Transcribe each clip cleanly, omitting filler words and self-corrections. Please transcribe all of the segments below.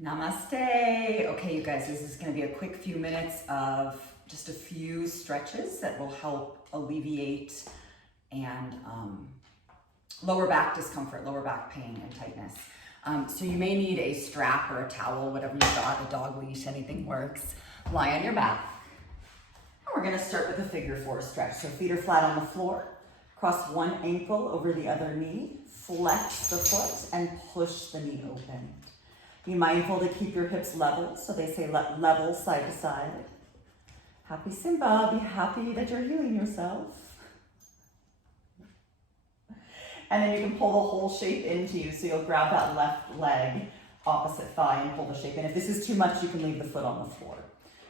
Namaste. Okay, you guys, this is going to be a quick few minutes of just a few stretches that will help alleviate and lower back discomfort, lower back pain and tightness. So you may need a strap or a towel, whatever you've got, a dog leash, anything works. Lie on your back. And we're going to start with a figure four stretch. So feet are flat on the floor. Cross one ankle over the other knee. Flex the foot and push the knee open. Be mindful to keep your hips level. So they say level side to side. Happy Simba. Be happy that you're healing yourself. And then you can pull the whole shape into you. So you'll grab that left leg, opposite thigh, and pull the shape in. If this is too much, you can leave the foot on the floor.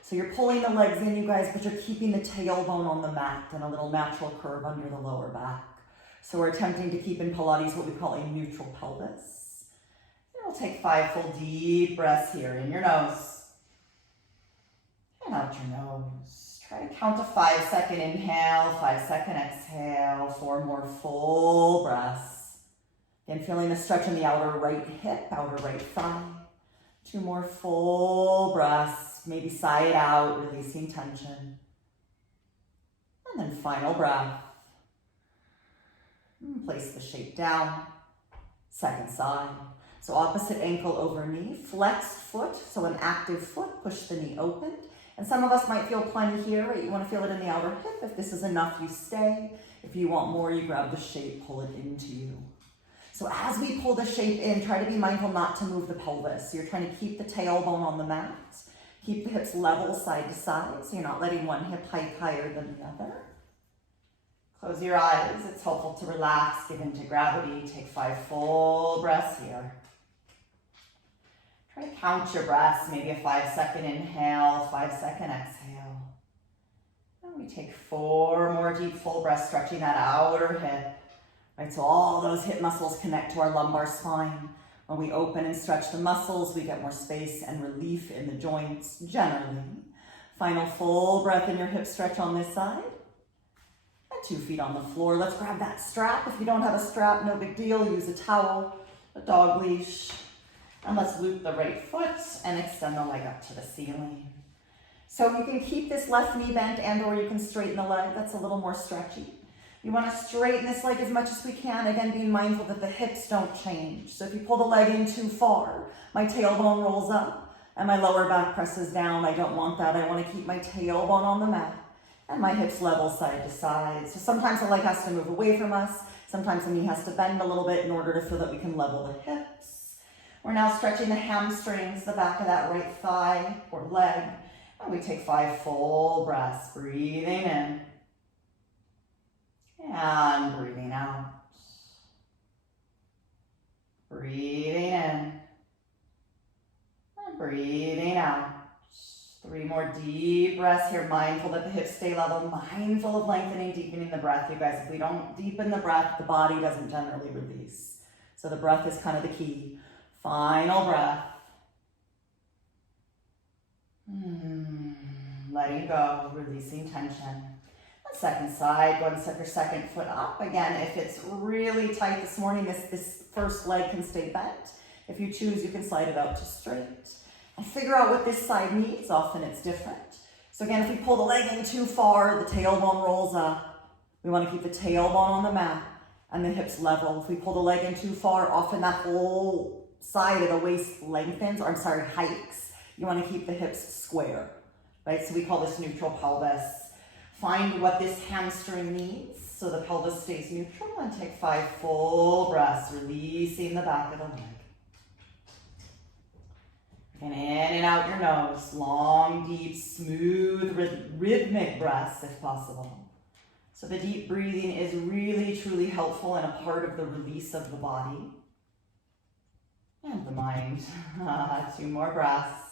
So you're pulling the legs in, you guys, but you're keeping the tailbone on the mat and a little natural curve under the lower back. So we're attempting to keep in Pilates what we call a neutral pelvis. And we'll take 5 full deep breaths here. In your nose. And out your nose. Try to count to 5-second inhale, 5-second exhale, 4 more full breaths. Again, feeling the stretch in the outer right hip, outer right thigh. 2 more full breaths, maybe sigh it out, releasing tension. And then final breath. And place the shape down. Second side. So opposite ankle over knee, flexed foot, so an active foot, push the knee open. And some of us might feel plenty here, right? You want to feel it in the outer hip. If this is enough, you stay. If you want more, you grab the shape, pull it into you. So as we pull the shape in, try to be mindful not to move the pelvis. So you're trying to keep the tailbone on the mat. Keep the hips level side to side, so you're not letting one hip hike higher than the other. Close your eyes. It's helpful to relax, give into gravity. Take 5 full breaths here. Try to count your breaths, maybe a 5-second inhale, 5-second exhale. And we take 4 more deep full breaths, stretching that outer hip. Right, so all those hip muscles connect to our lumbar spine. When we open and stretch the muscles, we get more space and relief in the joints, generally. Final full breath in your hip stretch on this side. And 2 feet on the floor. Let's grab that strap. If you don't have a strap, no big deal. Use a towel, a dog leash. And let's loop the right foot and extend the leg up to the ceiling. So you can keep this left knee bent and or you can straighten the leg. That's a little more stretchy. You want to straighten this leg as much as we can. Again, being mindful that the hips don't change. So if you pull the leg in too far, my tailbone rolls up and my lower back presses down. I don't want that. I want to keep my tailbone on the mat and my hips level side to side. So sometimes the leg has to move away from us. Sometimes the knee has to bend a little bit in order to feel that we can level the hips. We're now stretching the hamstrings, the back of that right thigh or leg. And we take 5 full breaths, breathing in. And breathing out. Breathing in. And breathing out. 3 more deep breaths here. Mindful that the hips stay level. Mindful of lengthening, deepening the breath. You guys, if we don't deepen the breath, the body doesn't generally release. So the breath is kind of the key. Final breath. Letting go, releasing tension. Second side, go ahead and step your second foot up. Again, if it's really tight this morning, this first leg can stay bent. If you choose, you can slide it out to straight. And figure out what this side needs. Often it's different. So again, if we pull the leg in too far, the tailbone rolls up. We want to keep the tailbone on the mat and the hips level. If we pull the leg in too far, often that whole side of the waist lengthens, or hikes. You want to keep the hips square, right? So we call this neutral pelvis. Find what this hamstring needs so the pelvis stays neutral, and take 5 full breaths, releasing the back of the leg. And in and out your nose, long, deep, smooth, rhythmic breaths if possible. So the deep breathing is really, truly helpful and a part of the release of the body and the mind. 2 more breaths.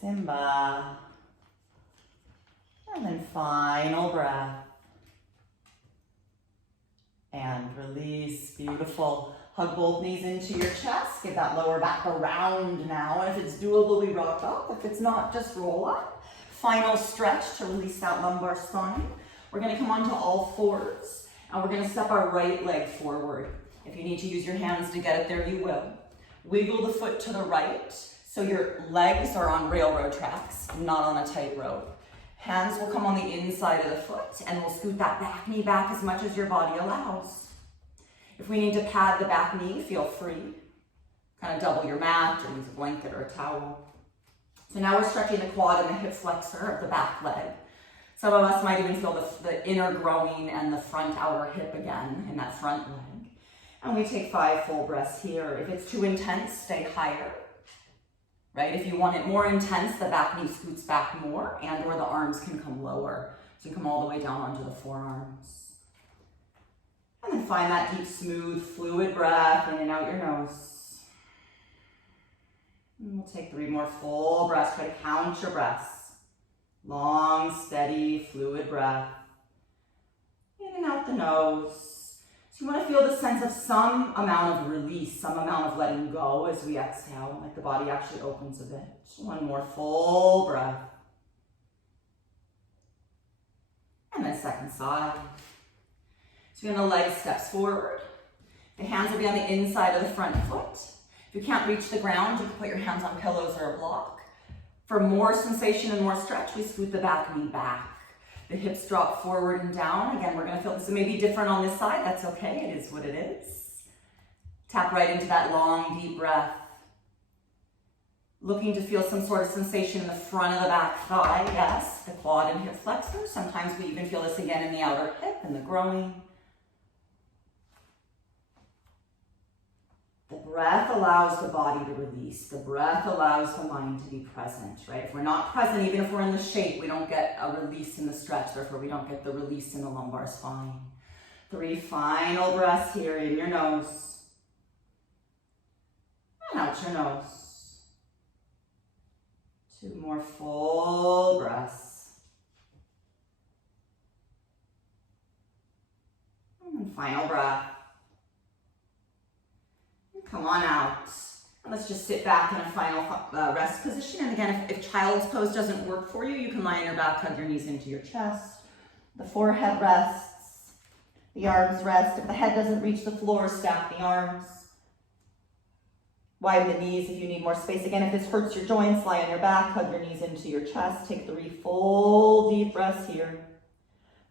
Simba. And then final breath. And release. Beautiful. Hug both knees into your chest. Get that lower back around now. And if it's doable, we rock up. If it's not, just roll up. Final stretch to release that lumbar spine. We're going to come onto all fours. And we're going to step our right leg forward. If you need to use your hands to get it there, you will. Wiggle the foot to the right so your legs are on railroad tracks, not on a tightrope. Hands will come on the inside of the foot and we'll scoot that back knee back as much as your body allows. If we need to pad the back knee, feel free. Kind of double your mat or use a blanket or a towel. So now we're stretching the quad and the hip flexor of the back leg. Some of us might even feel the inner groin and the front outer hip again in that front leg. And we take 5 full breaths here. If it's too intense, stay higher. Right? If you want it more intense, the back knee scoots back more and or the arms can come lower. So you come all the way down onto the forearms. And then find that deep, smooth, fluid breath in and out your nose. And we'll take 3 more full breaths. Try to count your breaths. Long, steady, fluid breath. In and out the nose. So you want to feel the sense of some amount of release, some amount of letting go as we exhale, like the body actually opens a bit. 1 more full breath. And then second side. So you're going to leg steps forward. The hands will be on the inside of the front foot. If you can't reach the ground, you can put your hands on pillows or a block. For more sensation and more stretch, we scoot the back knee back. The hips drop forward and down. Again, we're going to feel this may be different on this side. That's okay. It is what it is. Tap right into that long, deep breath. Looking to feel some sort of sensation in the front of the back thigh. Yes, the quad and hip flexor. Sometimes we even feel this again in the outer hip and the groin. The breath allows the body to release. The breath allows the mind to be present, right? If we're not present, even if we're in the shape, we don't get a release in the stretch, therefore we don't get the release in the lumbar spine. 3 final breaths here in your nose. And out your nose. 2 more full breaths. And then final breath. Come on out. And let's just sit back in a final rest position. And again, if child's pose doesn't work for you, you can lie on your back, hug your knees into your chest. The forehead rests. The arms rest. If the head doesn't reach the floor, stack the arms. Widen the knees if you need more space. Again, if this hurts your joints, lie on your back, hug your knees into your chest. Take 3 full deep breaths here.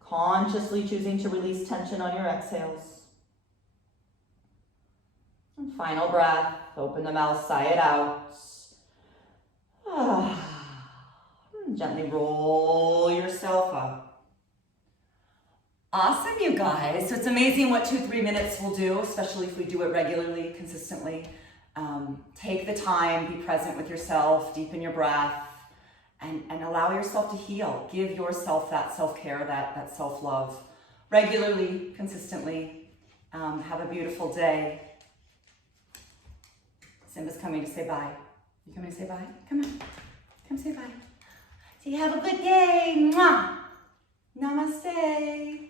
Consciously choosing to release tension on your exhales. And final breath, open the mouth, sigh it out. Gently roll yourself up. Awesome, you guys. So it's amazing what 2-3 minutes will do, especially if we do it regularly, consistently. Take the time, be present with yourself, deepen your breath, and allow yourself to heal. Give yourself that self-care, that self-love, regularly, consistently. Have a beautiful day. Simba's coming to say bye. You coming to say bye? Come on. Come say bye. So you have a good day. Mwah. Namaste.